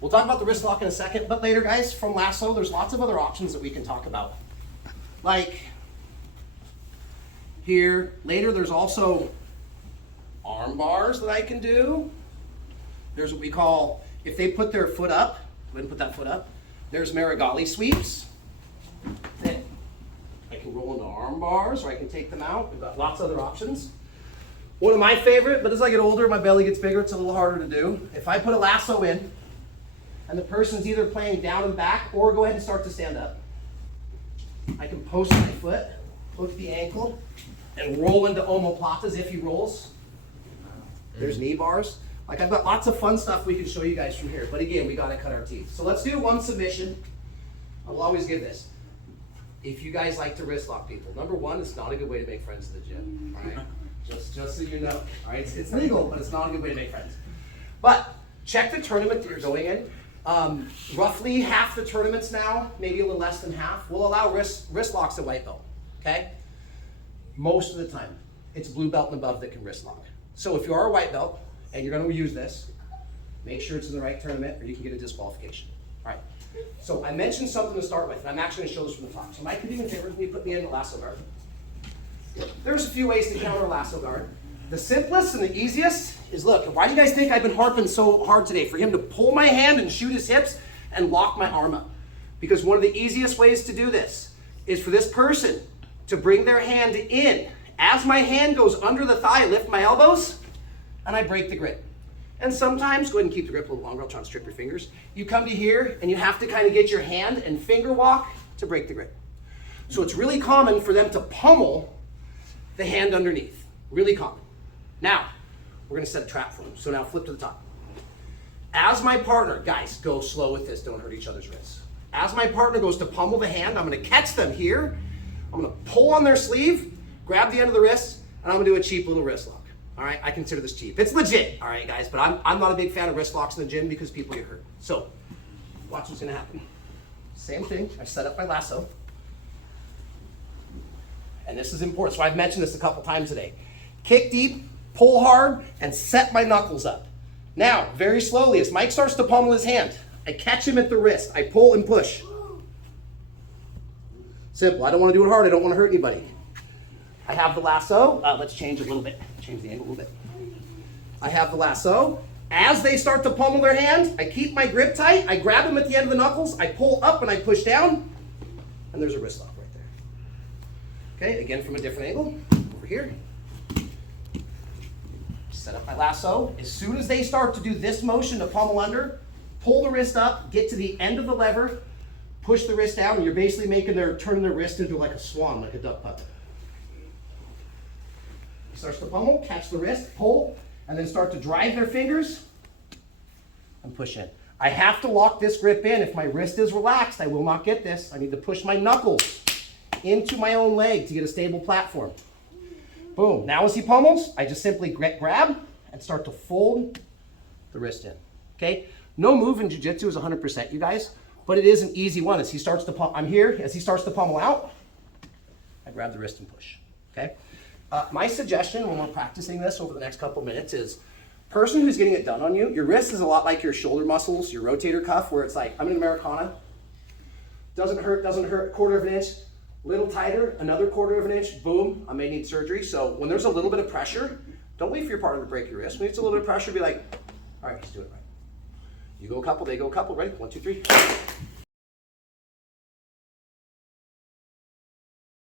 We'll talk about the wrist lock in a second, but later, guys, from Lasso, there's lots of other options that we can talk about. Like here, later, there's also arm bars that I can do. There's what we call, if they put their foot up, go ahead and put that foot up. There's Marigali sweeps. Then I can roll into arm bars, or I can take them out. We've got lots of other options. One of my favorite, but as I get older, my belly gets bigger, it's a little harder to do. If I put a lasso in, and the person's either playing down and back, or go ahead and start to stand up, I can post my foot, hook the ankle, and roll into omoplatas if he rolls. There's knee bars. Like, I've got lots of fun stuff we can show you guys from here. But again, we gotta cut our teeth. So let's do one submission. I'll always give this. If you guys like to wrist lock people, number one, it's not a good way to make friends in the gym, all right? Just so you know, all right? It's legal, but it's not a good way to make friends. But check the tournament that you're going in. Roughly half the tournaments now, maybe a little less than half, will allow wrist locks at white belt, okay? Most of the time, it's blue belt and above that can wrist lock. So if you are a white belt and you're gonna use this, make sure it's in the right tournament or you can get a disqualification. All right, so I mentioned something to start with, and I'm actually gonna show this from the top. So Mike, could you do me a favor, can you put me in the lasso guard? There's a few ways to counter a lasso guard. The simplest and the easiest is, look, why do you guys think I've been harping so hard today? For him to pull my hand and shoot his hips and lock my arm up. Because one of the easiest ways to do this is for this person to bring their hand in. As my hand goes under the thigh, I lift my elbows, and I break the grip. And sometimes, go ahead and keep the grip a little longer, I'll try to strip your fingers. You come to here, and you have to kind of get your hand and finger walk to break the grip. So it's really common for them to pummel the hand underneath. Really common. Now, we're gonna set a trap for them. So now flip to the top. As my partner, guys, go slow with this, don't hurt each other's wrists. As my partner goes to pummel the hand, I'm gonna catch them here. I'm gonna pull on their sleeve, grab the end of the wrist, and I'm gonna do a cheap little wrist lock. All right, I consider this cheap. It's legit, all right, guys, but I'm not a big fan of wrist locks in the gym because people get hurt. So, watch what's gonna happen. Same thing, I set up my lasso. And this is important, so I've mentioned this a couple times today. Kick deep, pull hard, and set my knuckles up. Now, very slowly, as Mike starts to pummel his hand, I catch him at the wrist, I pull and push. Simple, I don't wanna do it hard, I don't wanna hurt anybody. I have the lasso, let's change it a little bit, change the angle a little bit. I have the lasso. As they start to pummel their hand, I keep my grip tight, I grab them at the end of the knuckles, I pull up and I push down, and there's a wrist lock right there. Okay, again from a different angle, over here. Set up my lasso. As soon as they start to do this motion to pummel under, pull the wrist up, get to the end of the lever, push the wrist down, and you're basically turning their wrist into like a swan, like a duck puppet. Starts to pummel, catch the wrist, pull, and then start to drive their fingers and push in. I have to lock this grip in. If my wrist is relaxed, I will not get this. I need to push my knuckles into my own leg to get a stable platform. Boom. Now as he pummels, I just simply grab and start to fold the wrist in. Okay? No move in jiu-jitsu is 100%, you guys, but it is an easy one. As he starts to pummel, I'm here. As he starts to pummel out, I grab the wrist and push. Okay? My suggestion when we're practicing this over the next couple minutes is, person who's getting it done on you, your wrist is a lot like your shoulder muscles, your rotator cuff, where it's like, I'm in Americana. Doesn't hurt, quarter of an inch. Little tighter, another quarter of an inch, boom, I may need surgery. So when there's a little bit of pressure, don't wait for your partner to break your wrist. When it's a little bit of pressure, be like, all right, he's doing it right. You go a couple, they go a couple, ready? 1, 2, 3.